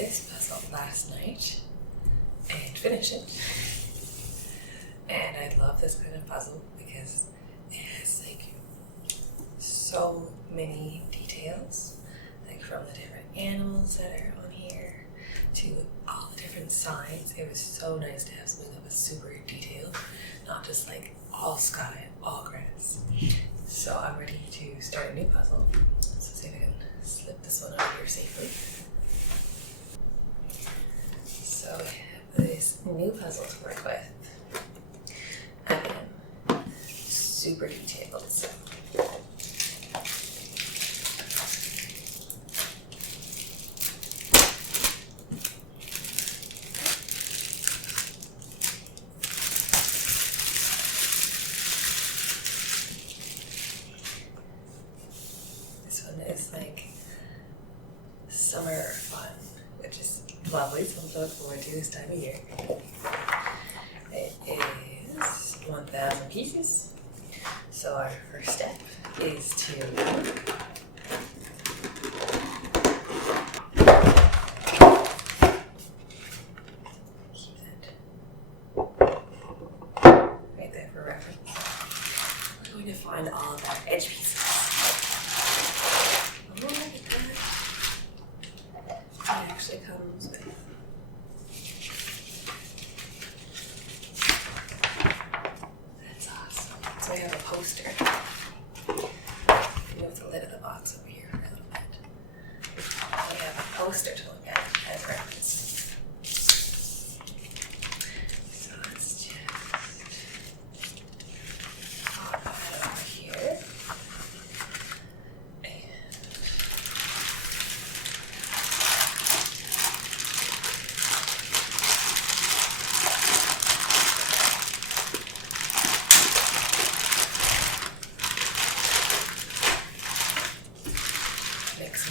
this puzzle last night and finished it. And I love this kind of puzzle because it has like so many details, like from the different animals that are on here to all the different signs. It was so nice to have something that was super detailed, not just like all sky, all grass. So I'm ready to start a new puzzle. So see if I can slip this one out here safely. So I have this new puzzle to work with. I am super detailed. So this one is like summer fun, which is lovely, so I'm looking forward to this time of year. It is 1,000 pieces. So our first step is to keep that right there for reference. We're going to find all of our edge pieces. Oh, look at that. It actually comes with I have a poster. Move the lid of the box over here for a little bit. I have a poster to look at as reference. So let's just pop that over here.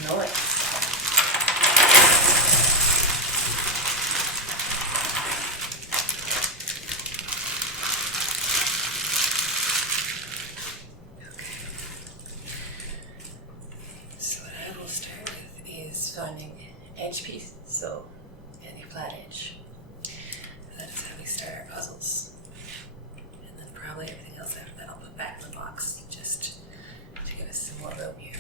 Noise. Okay. So what I will start with is finding edge pieces, so any flat edge. That's how we start our puzzles. And then probably everything else after that I'll put back in the box just to give us some more room here.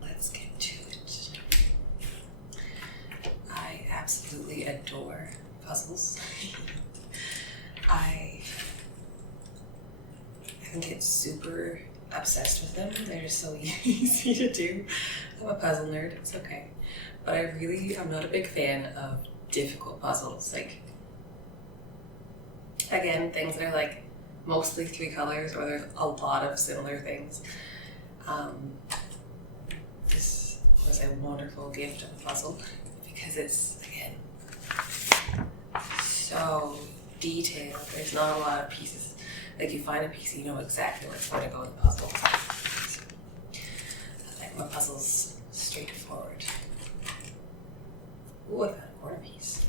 Let's get to it. I absolutely adore puzzles. I can get super obsessed with them. They're just so easy to do. I'm a puzzle nerd, it's okay. But I'm not a big fan of difficult puzzles. Like, again, things that are like mostly 3 colors or there's a lot of similar things. This was a wonderful gift of a puzzle because it's, again, so detailed. There's not a lot of pieces. Like, you find a piece and you know exactly what's going to go in the puzzle. I like my puzzles straightforward. Ooh, I found a corner piece.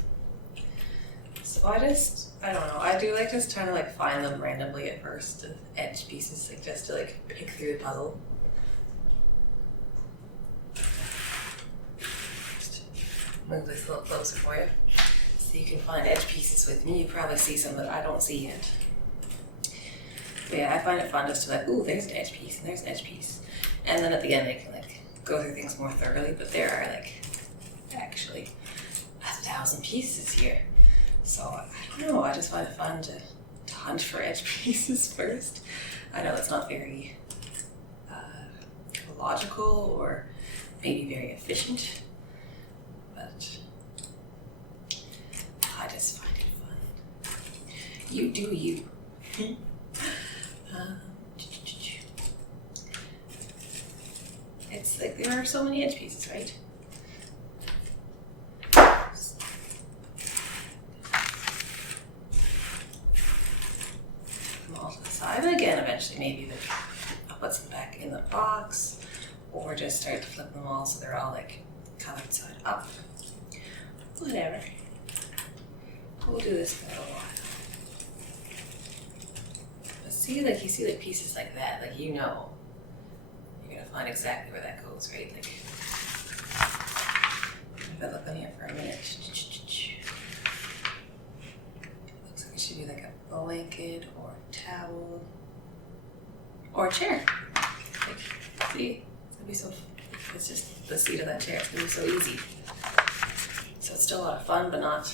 So I don't know, I do like just trying to like find them randomly at first, the edge pieces, like just to like pick through the puzzle. Move this a little closer for you so you can find edge pieces with me. You probably see some that I don't see yet. But yeah, I find it fun just to like, ooh, there's an edge piece and there's an edge piece. And then at the end I can like go through things more thoroughly, but there are like actually 1,000 pieces here. So I don't know, I just find it fun to hunt for edge pieces first. I know it's not very logical or maybe very efficient, but I just find it fun. You do you. It's like there are so many edge pieces, right? All to the side, and again, eventually maybe I'll put some back in the box, or just start to flip them all so they're all like colored side up. Whatever. We'll do this for a while. But see, like you see like pieces like that, like you know, you're gonna find exactly where that goes, right? Like if I look on here for a minute. Looks like it should be like a blanket or a towel or a chair. Like, see, it's gonna be so. It's just the seat of that chair. It's gonna be so easy. So it's still a lot of fun, but not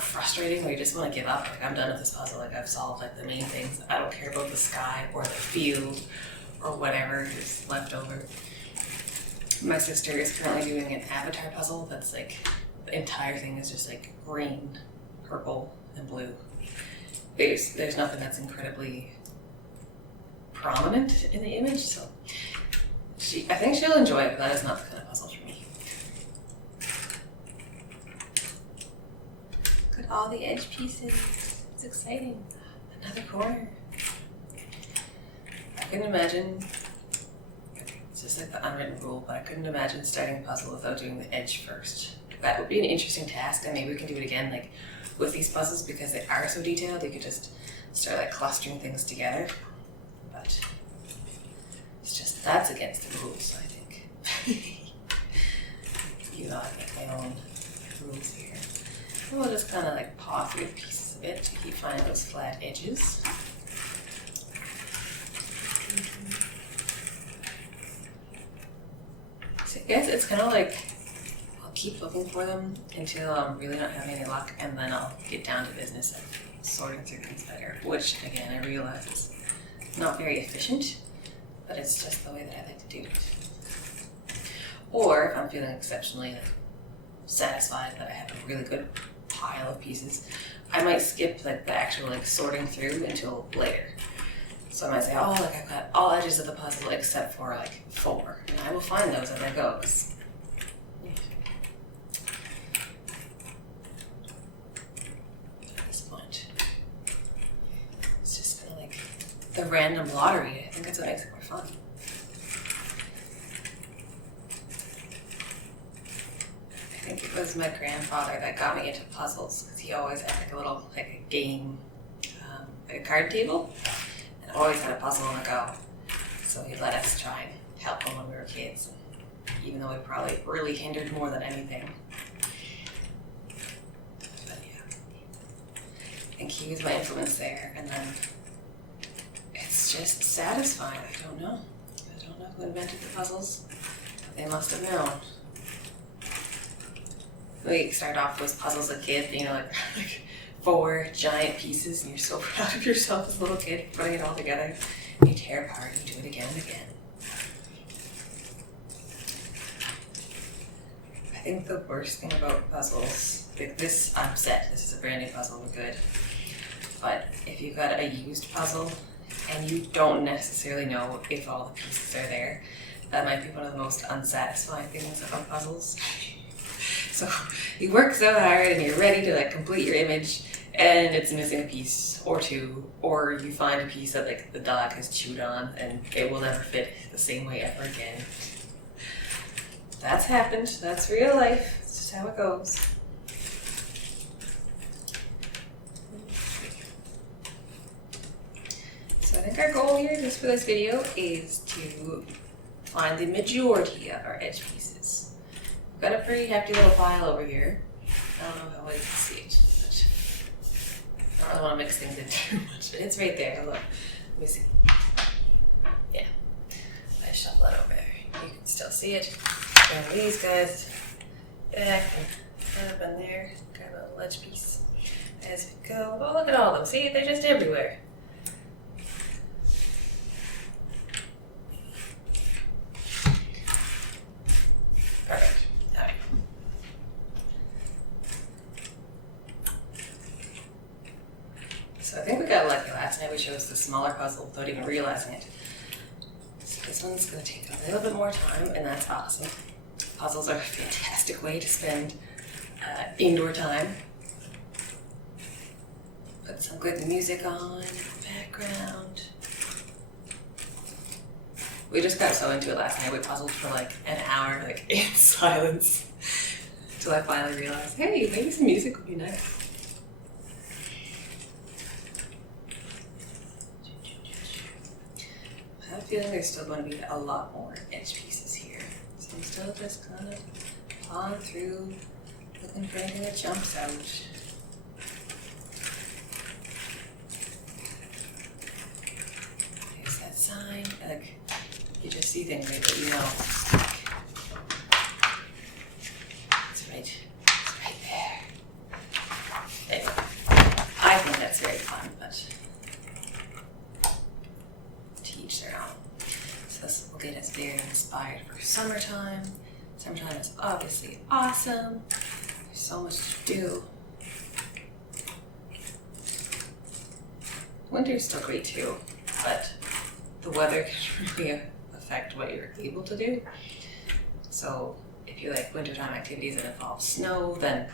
frustrating where you just want to give up. Like, I'm done with this puzzle. Like, I've solved like the main things. I don't care about the sky or the field or whatever is left over. My sister is currently doing an avatar puzzle that's like the entire thing is just like green, purple, and blue. There's nothing that's incredibly prominent in the image, so I think she'll enjoy it, but that is not the kind of puzzle for me. Look at all the edge pieces. It's exciting. Another corner. I couldn't imagine, it's just like the unwritten rule, but I couldn't imagine starting a puzzle without doing the edge first. That would be an interesting task, and maybe we can do it again like with these puzzles because they are so detailed. You could just start like clustering things together, but it's just, that's against the rules, I think. You know, I make my own rules here. And we'll just kind of like paw through the pieces of it to keep finding those flat edges. So I guess it's kind of like, I'll keep looking for them until I'm really not having any luck, and then I'll get down to business of sorting through things better, which again, I realize is not very efficient, but it's just the way that I like to do it. Or if I'm feeling exceptionally satisfied that I have a really good pile of pieces, I might skip like the actual like sorting through until later. So I might say, oh, like I've got all edges of the puzzle except for like 4, and I will find those as I go. At this point, it's just kind of like the random lottery. I think that's what makes it more fun. I think it was my grandfather that got me into puzzles because he always had like a little like a game, like a card table. Always had a puzzle on the go, so he let us try and help him when we were kids, even though it probably really hindered more than anything. But yeah, I think he was my influence there, and then it's just satisfying. I don't know who invented the puzzles, but they must have known. We started off with puzzles as a kid, you know, like 4 giant pieces, and you're so proud of yourself as a little kid putting it all together. You tear apart and do it again and again. I think the worst thing about puzzles, like this, I'm set. This is a brand new puzzle, we're good. But if you've got a used puzzle and you don't necessarily know if all the pieces are there, that might be one of the most unsatisfying things about puzzles. So you work so hard and you're ready to like complete your image, and it's missing a piece or 2, or you find a piece that like the dog has chewed on and it will never fit the same way ever again. That's happened. That's real life. It's just how it goes. So I think our goal here just for this video is to find the majority of our edge pieces. We've got a pretty hefty little pile over here. I don't know how well you can see it, but I don't really want to mix things in too much. It's right there. Look. Let me see. Yeah. I shuffle it over there. You can still see it. Grab these guys back and put up in there. Grab a little edge piece as we go. Oh, look at all of them. See, they're just everywhere. Perfect. All right. So I think we got lucky last night. We chose the smaller puzzle without even realizing it. So this one's going to take a little bit more time, and that's awesome. Puzzles are a fantastic way to spend indoor time. Put some good music on in the background. We just got so into it last night. We puzzled for like an hour, like in silence, until I finally realized, hey, maybe some music would be nice. I have a feeling there's still going to be a lot more edge pieces here. So I'm still just kind of Plowing through, looking for anything that jumps out. There's that sign. Like, you just see things right that you know. It's right there. Anyway, I think that's very fun, but to each their own. So this will get us very inspired for summertime. Summertime is obviously awesome. There's so much to do. Winter's still great too, but the weather can really affect what you're able to do. So if you like wintertime activities that involve snow, then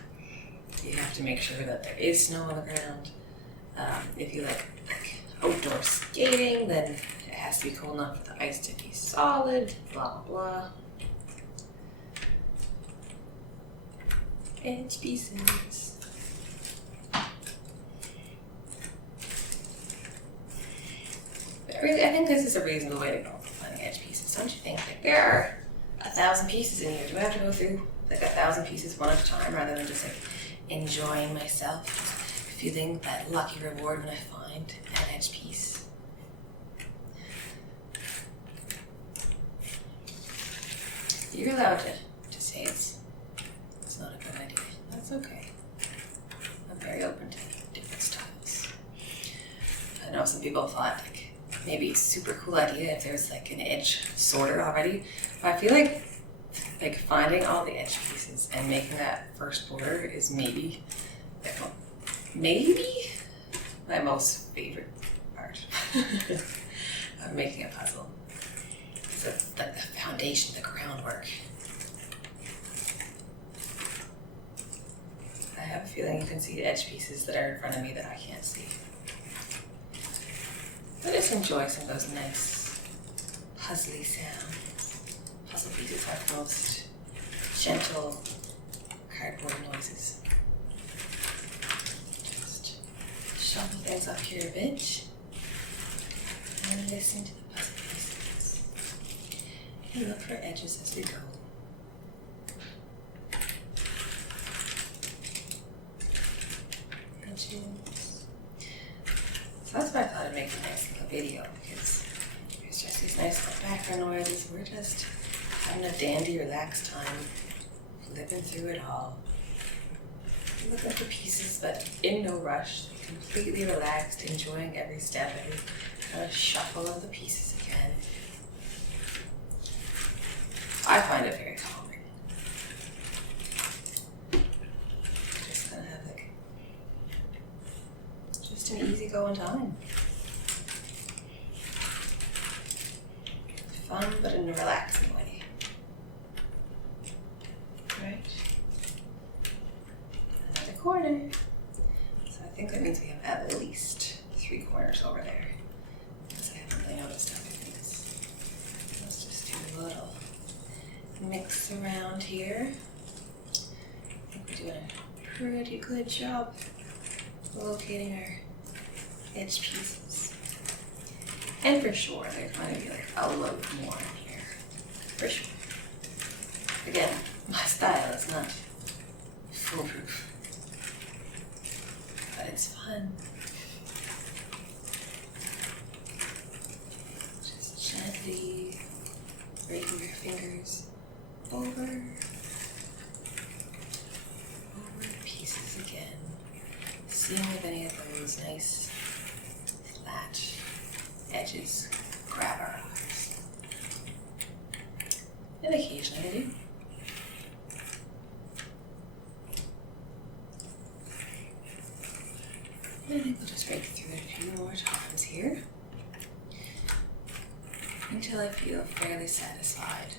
you have to make sure that there is snow on the ground. If you like outdoor skating, then it has to be cold enough for the ice to be solid, blah, blah, blah. Edge pieces. But really, I think this is a reasonable way to go for finding edge pieces. Don't you think? Like, there are 1,000 pieces in here. Do I have to go through like 1,000 pieces one at a time rather than just like enjoying myself, just feeling that lucky reward when I find an edge piece? You're allowed to say it's not a good idea. That's okay. I'm very open to different styles. I know some people thought like maybe it's a super cool idea if there's like an edge sorter already. But I feel like finding all the edge pieces and making that first border is maybe my most favorite part of making a puzzle. So like the foundation, the groundwork. I have a feeling you can see edge pieces that are in front of me that I can't see. I just enjoy some of those nice puzzly sounds. Puzzle pieces are the most gentle cardboard noises. Just shuffle things up here a bit and listen to the puzzle pieces. And look for edges as we go. So that's why I thought I'd make a nice little video, because there's just these nice little background noises. We're just having a dandy, relaxed time, flipping through it all, looking for pieces, but in no rush, completely relaxed, enjoying every step, every kind of shuffle of the pieces again. I find it very calming. Just kind of have like just an easygoing time. Fun, but in a relaxing way. Right? Another corner. So I think that means we have at least 3 corners over there. Because I haven't really noticed other things. Let's just do a little mix around here. I think we're doing a pretty good job locating our edge pieces. And for sure, there's going to be like a load more in here. For sure. Again, my style is not foolproof. But it's fun. Just gently breaking your fingers over the pieces again. Seeing if any of those nice flat edges grab our eyes. And occasionally they do. And I think we'll just break through it a few more times here until I feel fairly satisfied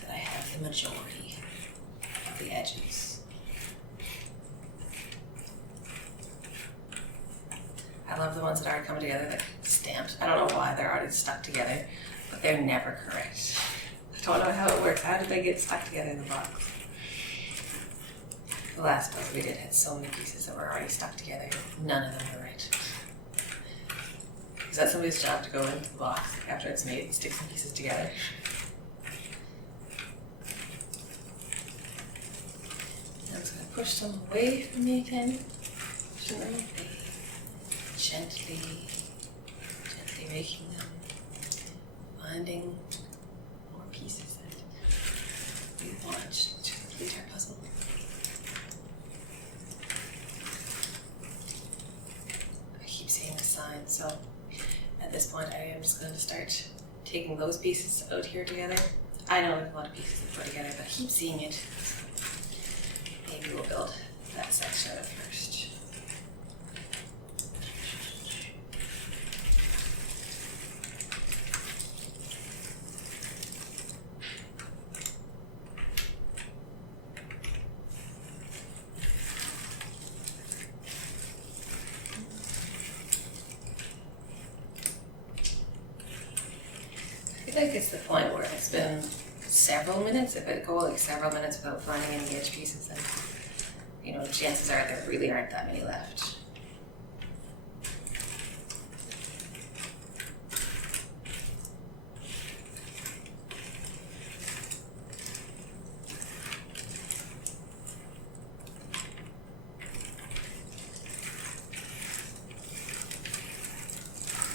that I have the majority of the edges. I love the ones that already come together, like stamped. I don't know why they're already stuck together, but they're never correct. I don't know how it works. How did they get stuck together in the box? The last puzzle we did had so many pieces that were already stuck together. None of them were right. Is that somebody's job to go into the box after it's made and stick some pieces together? push them away from me again. Pushing them away. Gently making them, finding more pieces that we want to complete our puzzle. I keep seeing the sign, so at this point I am just going to start taking those pieces out here together. I know there's a lot of pieces to put together, but I keep seeing it. Maybe we'll build that section of it first. I feel like it's the point where it's been several minutes. If it go like several minutes without finding any edge pieces, then the chances are there really aren't that many left.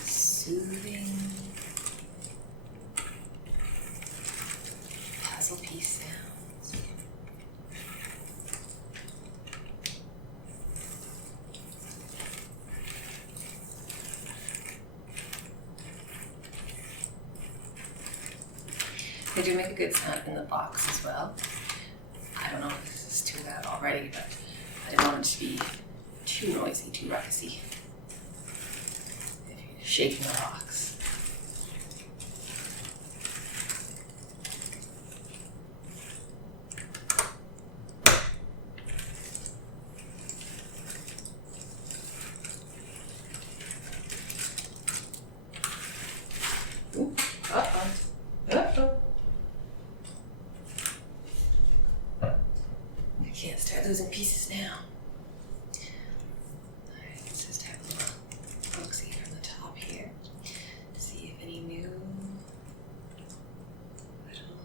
Soothing puzzle piece sounds. They do make a good sound in the box as well. I don't know if this is too loud already, but I didn't want it to be too noisy, too ruckusy. If you're shaking the box. Ooh, uh-oh. I can't start losing pieces now. Alright, let's just have a little look-see from the top here to see if any new little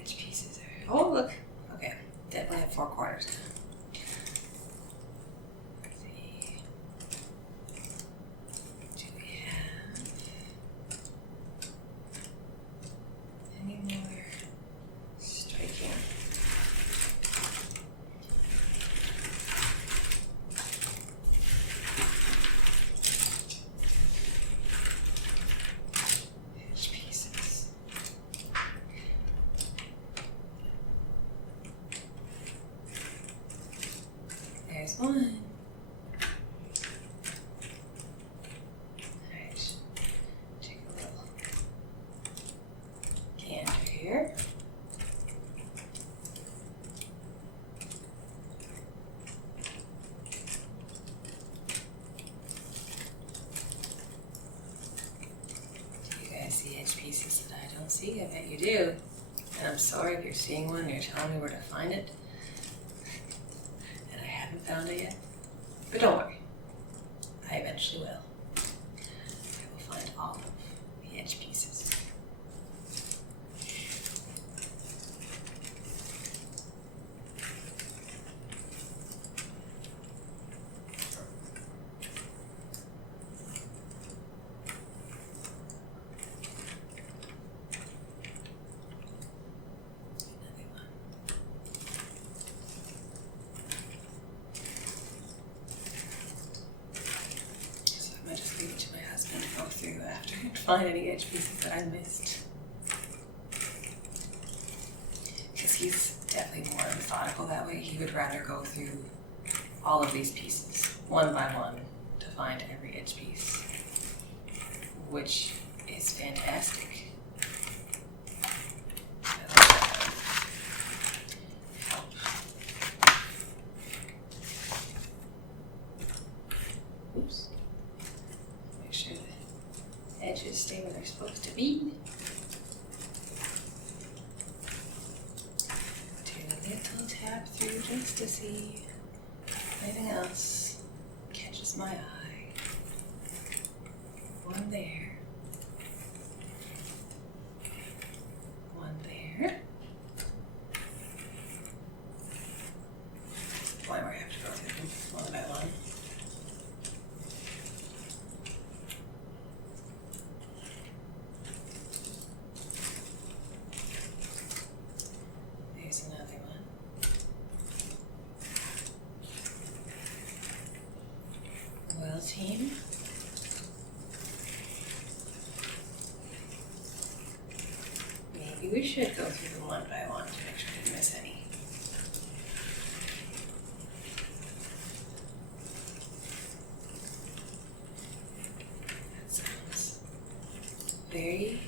edge pieces are. Oh, look. Okay, definitely have 4 corners now. There's one. Alright, take a little gander here. Do you guys see edge pieces that I don't see? I bet you do. And I'm sorry if you're seeing one and you're telling me where to find it. Found it yet, but don't worry, I eventually will. I will find all of the edge pieces. Through after and find any edge pieces that I missed. Because he's definitely more methodical that way. He would rather go through all of these pieces one by one to find every edge piece, which is fantastic. Oops. Make sure the edges stay where they're supposed to be. Do a little tap through just to see if anything else catches my eye. One there. One there. should go through them one by one to make sure I didn't miss any. That sounds very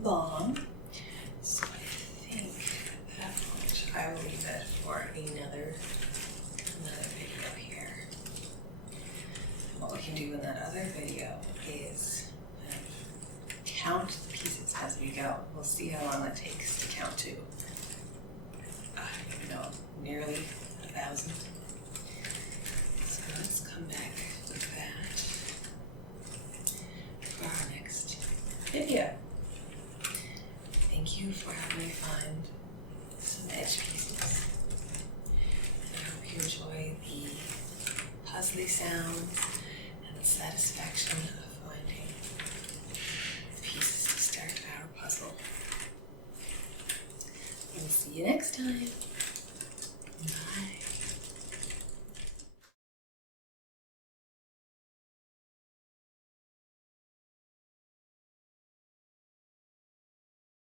long. So I think at that point I will leave it for another video here. What we can do in that other video is count the pieces as we go. We'll see how long it takes to count to, I don't even know, nearly 1,000. So let's come back with that for our next video. Thank you for helping me find some edge pieces. I hope you enjoy the puzzly sounds and the satisfaction of finding pieces to start our puzzle. We'll see you next time. Bye.